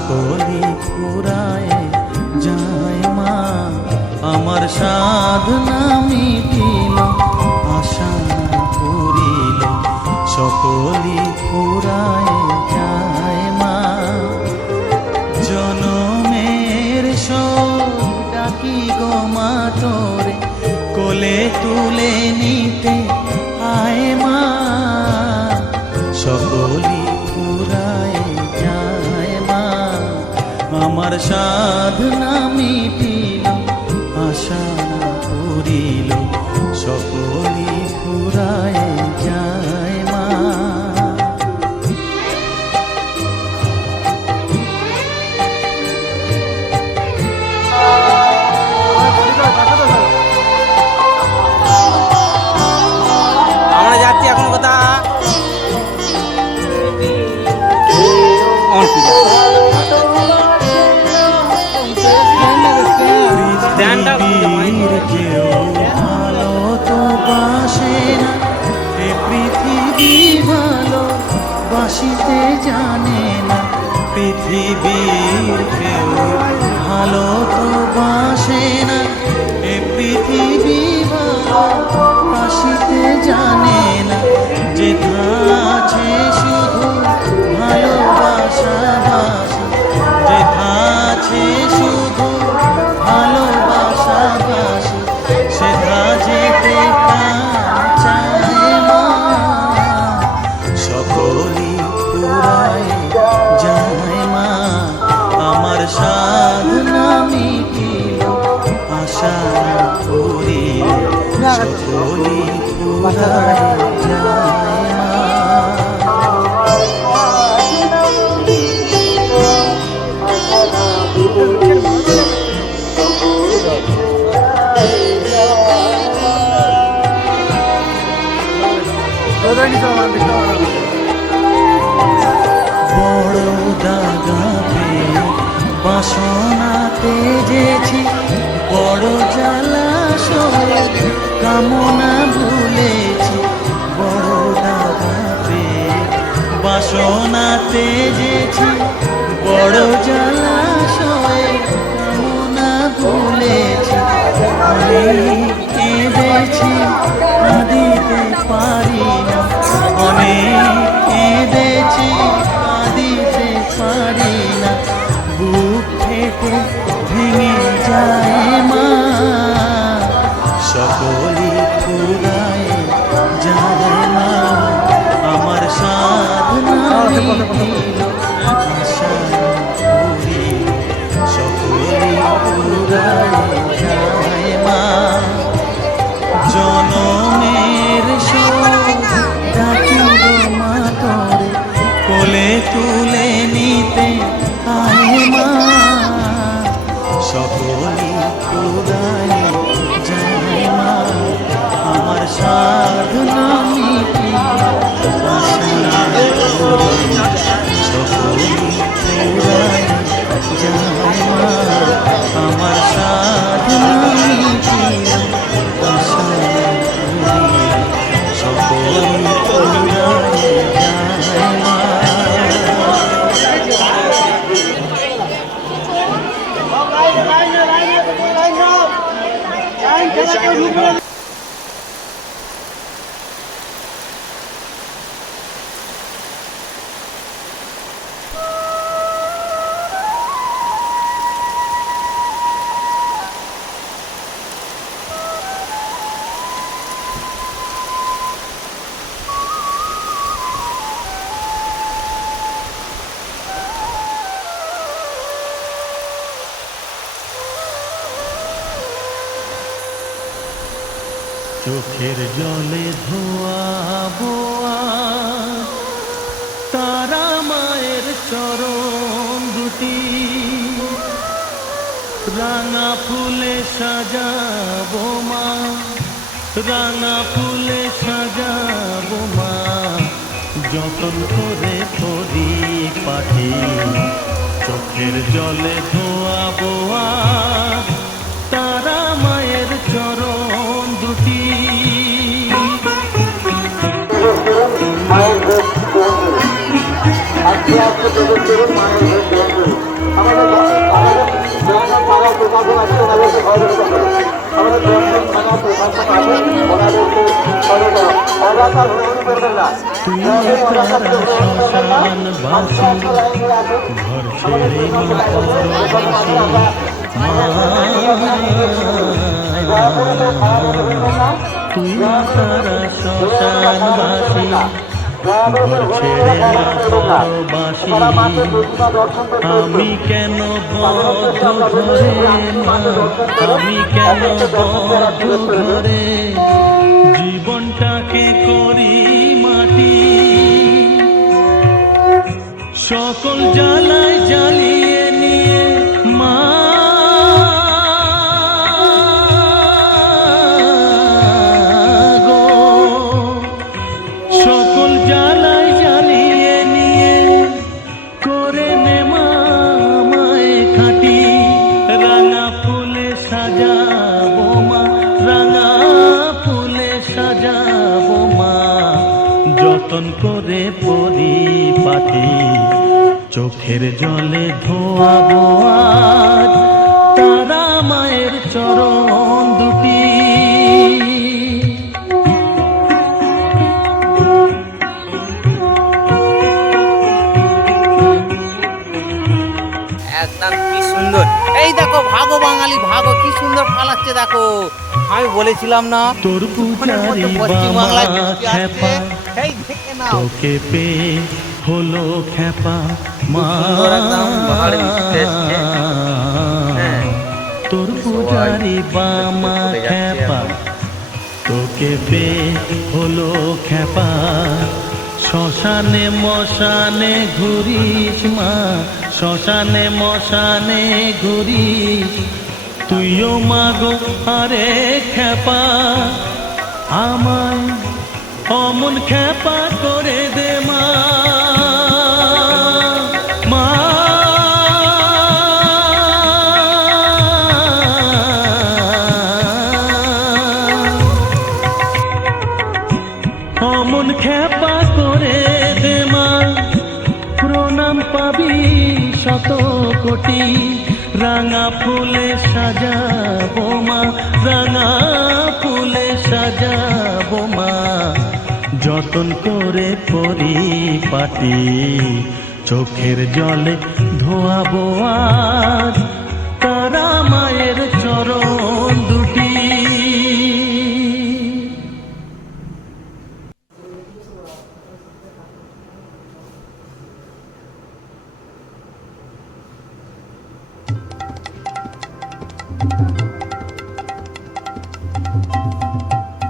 সকলে ফুরায় যায় মা আমার সাধনা মিটিল আশা করিল সকলি ফুরায় আমার সাধনা মিটিল ভালো তো বাসে না পৃথিবী ভালো বাসিতে জানে না পৃথিবীর কেউ ভালো তো বাসে না পৃথিবী ভালো। সকলি মা বড় দাগা পেয়ে বাসনা তেজেছি বড় জলাশয়ে কামনা ভুলেছি বড় দাদা পেয়ে বাসনা তেজেছি বড় জলাশয়ে কামনা ভুলেছি। অনেক কেঁদেছি পারি জনমের শোক ডাকিব মা তোরে কোলে তুলে নিতে সকলি পুরায় যায় মা। আমার সাধনা en cada. চোখের জলে ধোয়া, বোয়া। তারা মায়ের চরণ দুটি। রাঙা ফুলে সাজাবো মা। রাঙা ফুলে সাজাবো মা। যতন করে করি পাঠি, চোখের জলে ধোয়া, বোয়া। তুই তারা শ্মশান বাসি আমি কেন আমি কেন জীবনটাকে করি মাটি। সকল জ্বালায় চোখের জলে ধোয়াবো আজ তারা মায়ের চরণ দুটি। একদম কি সুন্দর। এই দেখো ভাগো বাঙালি ভাগো কি সুন্দর ফালাচ্ছে দেখো। আমি বলেছিলাম না তোর পশ্চিম বাংলায় এই দেখে নাও। তোকে পে হলো খেপা। হ্যাঁ। তোর পূজারি বামা খেপা। তোকে পে হলো খেপা শ্মশানে মশানে ঘুরিস মা। শ্মশানে মশানে ঘুরিস। তুইও মাগো আরে খেপা আমায় অমন খেপা করে দে। যতন করে পরিপাটি চোখের জলে ধোয়াবো আর তারা মায়ের চরণ